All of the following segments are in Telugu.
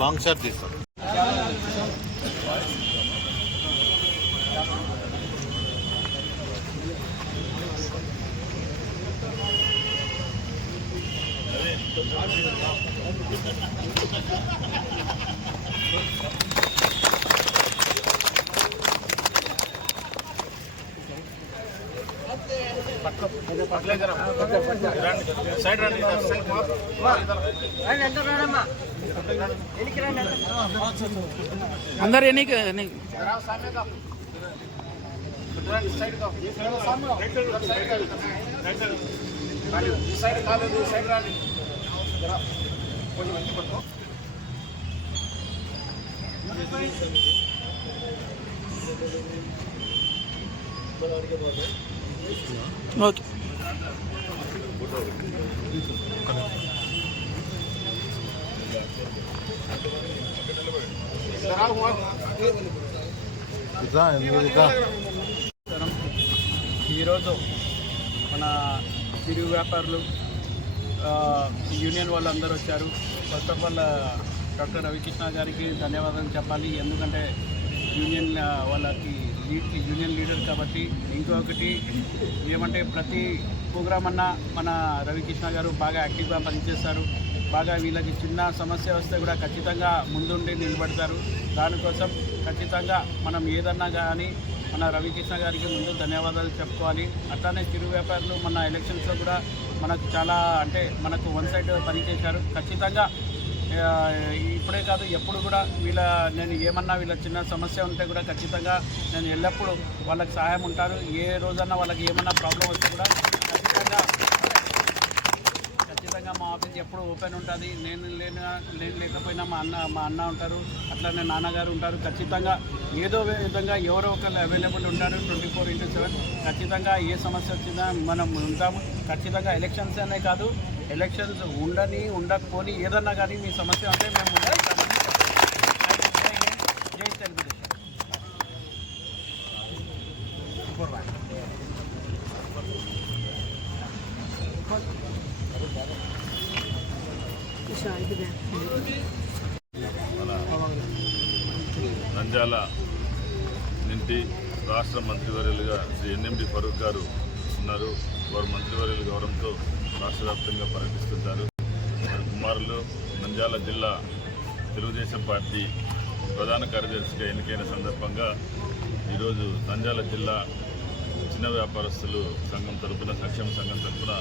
లాంగ్ షాట్ తీస్తాను. సైడ్ రండి. अंदर ये नहीं ओके ఈరోజు మన చిరు వ్యాపారులు యూనియన్ వాళ్ళందరూ వచ్చారు. First of all doctor Ravikrishna గారికి ధన్యవాదాలు చెప్పాలి. ఎందుకంటే యూనియన్ వాళ్ళకి యూనియన్ లీడర్ కాబట్టి. ఇంకొకటి ఏమంటే ప్రతి ప్రోగ్రామ్ అన్నా మన రవికృష్ణ గారు బాగా యాక్టివ్గా పనిచేస్తారు. బాగా వీళ్ళకి చిన్న సమస్య వస్తే కూడా ఖచ్చితంగా ముందుండి నిలబడతారు. దానికోసం ఖచ్చితంగా మనం ఏదన్నా కానీ మన రవికృష్ణ గారికి ముందు ధన్యవాదాలు చెప్పుకోవాలి. అట్లానే చిరు వ్యాపారులు మన ఎలక్షన్స్లో కూడా మనకు చాలా అంటే మనకు వన్ సైడ్ పనిచేశారు. ఖచ్చితంగా ఇప్పుడే కాదు ఎప్పుడు కూడా నేను ఏమన్నా వీళ్ళ చిన్న సమస్య ఉంటే కూడా ఖచ్చితంగా నేను ఎల్లప్పుడూ వాళ్ళకి సహాయం ఉంటారు. ఏ రోజన్నా వాళ్ళకి ఏమన్నా ప్రాబ్లం వస్తే కూడా ఖచ్చితంగా మా ఆఫీస్ ఎప్పుడు ఓపెన్ ఉంటుంది. నేను లేకపోయినా మా అన్న ఉంటారు, అట్లనే నాన్నగారు ఉంటారు. ఖచ్చితంగా ఏదో విధంగా ఎవరో ఒకరు అవైలబుల్ ఉంటారు 24/7. ఖచ్చితంగా ఏ సమస్య వచ్చినా మనం ఉంటాము. ఖచ్చితంగా ఎలక్షన్స్ అనే కాదు, ఎలక్షన్స్ ఉండకపోని ఏదన్నా కానీ మీ సమస్య అంటే మేము ఉంటామని జై తెలుగుదేశం. నంద్యాల నుండి రాష్ట్ర మంత్రివర్యులుగా శ్రీ ఎన్ఎండి ఫరూక్ గారు ఉన్నారు. వారు మంత్రివర్యుల గౌరవంతో రాష్ట్ర వ్యాప్తంగా పర్యటిస్తుంటారు. వారి కుమారులు నంద్యాల జిల్లా తెలుగుదేశం పార్టీ ప్రధాన కార్యదర్శిగా ఎన్నికైన సందర్భంగా ఈరోజు నంద్యాల జిల్లా చిన్న వ్యాపారస్తులు సంఘం తరఫున, సంక్షేమ సంఘం తరఫున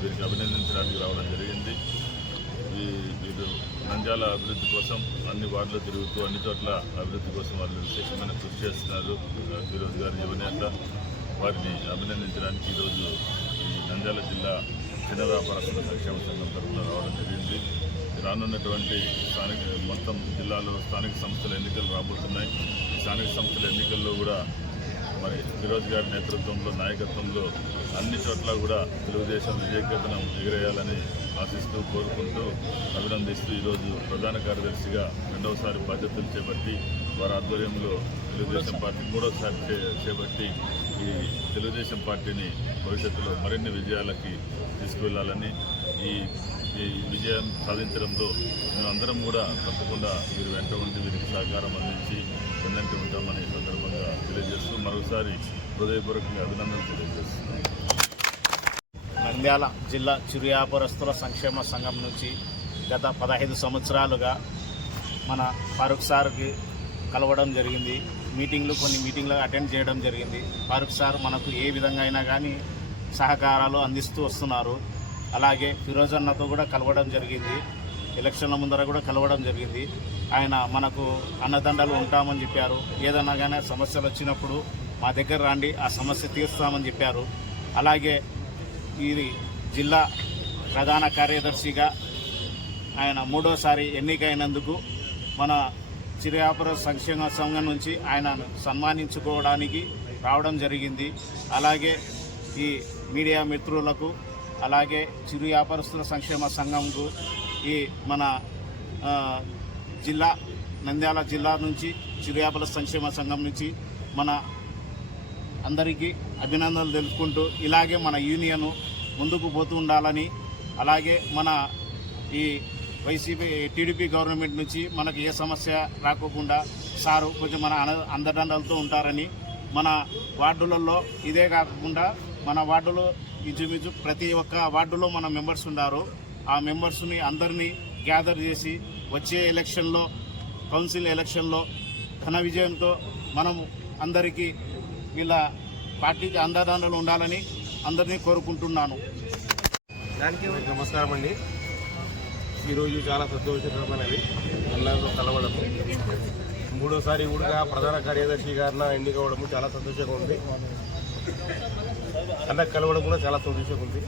వీరికి అభినందించడానికి రావడం జరిగింది. వీరు నంద్యాల అభివృద్ధి కోసం అన్ని వార్డులు తిరుగుతూ అన్ని చోట్ల అభివృద్ధి కోసం వాళ్ళు విశేషమైన కృషి చేస్తున్నారు. ఫిరోజ్ గారు యువనేత, వారిని అభినందించడానికి ఈరోజు ఈ నంద్యాల జిల్లా చిన్న వ్యాపారస్తుల సంక్షేమ సంఘం తరఫున రావడం జరిగింది. రానున్నటువంటి మొత్తం జిల్లాలో స్థానిక సంస్థల ఎన్నికలు రాబోతున్నాయి. ఈ స్థానిక సంస్థల ఎన్నికల్లో కూడా మరి ఫిరోజ్ గారి నేతృత్వంలో, నాయకత్వంలో అన్ని చోట్ల కూడా తెలుగుదేశం విజయకేతనం ఎగిరేయాలని ఆశిస్తూ కోరుకుంటూ అభినందిస్తూ ఈరోజు ప్రధాన కార్యదర్శిగా రెండవసారి బాధ్యతలు చేపట్టి వారి ఆధ్వర్యంలో తెలుగుదేశం పార్టీ మూడోసారి చేపట్టి ఈ తెలుగుదేశం పార్టీని భవిష్యత్తులో మరిన్ని విజయాలకి తీసుకువెళ్ళాలని ఈ విజయం సాధించడంలో మేమందరం కూడా తప్పకుండా వీరు వెంట ఉండి వీరికి సహకారం అందించి వెన్నంటి ఉంటామని సందర్భంగా తెలియజేస్తూ మరోసారి హృదయపూర్వకంగా అభినందనలు తెలియజేస్తున్నాం. నంద్యాల జిల్లా చిరు వ్యాపారస్తుల సంక్షేమ సంఘం నుంచి గత 15 సంవత్సరాలుగా మన ఫారూక్ సార్కి కలవడం జరిగింది. కొన్ని మీటింగ్లు అటెండ్ చేయడం జరిగింది. ఫారూక్ సార్ మనకు ఏ విధంగా అయినా కానీ సహకారాలు అందిస్తూ వస్తున్నారు. అలాగే ఫిరోజ్ అన్నతో కూడా కలవడం జరిగింది. ఎలక్షన్ల ముందర కూడా కలవడం జరిగింది. ఆయన మనకు అన్నదండలు ఉంటామని చెప్పారు. ఏదన్నా కానీ సమస్యలు వచ్చినప్పుడు మా దగ్గర రండి, ఆ సమస్య తీరుస్తామని చెప్పారు. అలాగే ఈ జిల్లా ప్రధాన కార్యదర్శిగా ఆయన మూడోసారి ఎన్నికైనందుకు మన చిరు వ్యాపార సంక్షేమ సంఘం నుంచి ఆయనను సన్మానించుకోవడానికి రావడం జరిగింది. అలాగే ఈ మీడియా మిత్రులకు, అలాగే చిరు వ్యాపారస్తుల సంక్షేమ సంఘంకు, ఈ మన నంద్యాల జిల్లా నుంచి చిరు వ్యాపార సంక్షేమ సంఘం నుంచి మన అందరికీ అభినందనలు తెలుపుకుంటూ ఇలాగే మన యూనియన్ ముందుకు పోతూ ఉండాలని, అలాగే మన ఈ టీడీపీ గవర్నమెంట్ నుంచి మనకు ఏ సమస్య రాకోకుండా సారు కొంచెం మన అండదండలతో ఉంటారని, మన వార్డులలో ఇదే కాకుండా మన వార్డులో ఇంచుమించు ప్రతి ఒక్క వార్డులో మన మెంబర్స్ ఉన్నారు. ఆ మెంబర్స్ని అందరినీ గ్యాదర్ చేసి వచ్చే ఎలక్షన్లో, కౌన్సిల్ ఎలక్షన్లో ఘన విజయంతో మనం అందరికీ వీళ్ళ పార్టీకి అండదండలు ఉండాలని అందరినీ కోరుకుంటున్నాను. నమస్కారం అండి. ఈరోజు చాలా సంతోషకరమైనది అందరితో కలవడము. మూడోసారి కూడా ప్రధాన కార్యదర్శి గారిన ఎన్నికవడము చాలా సంతోషంగా ఉంది. అందరికి కలవడం కూడా చాలా సంతోషంగా ఉంది.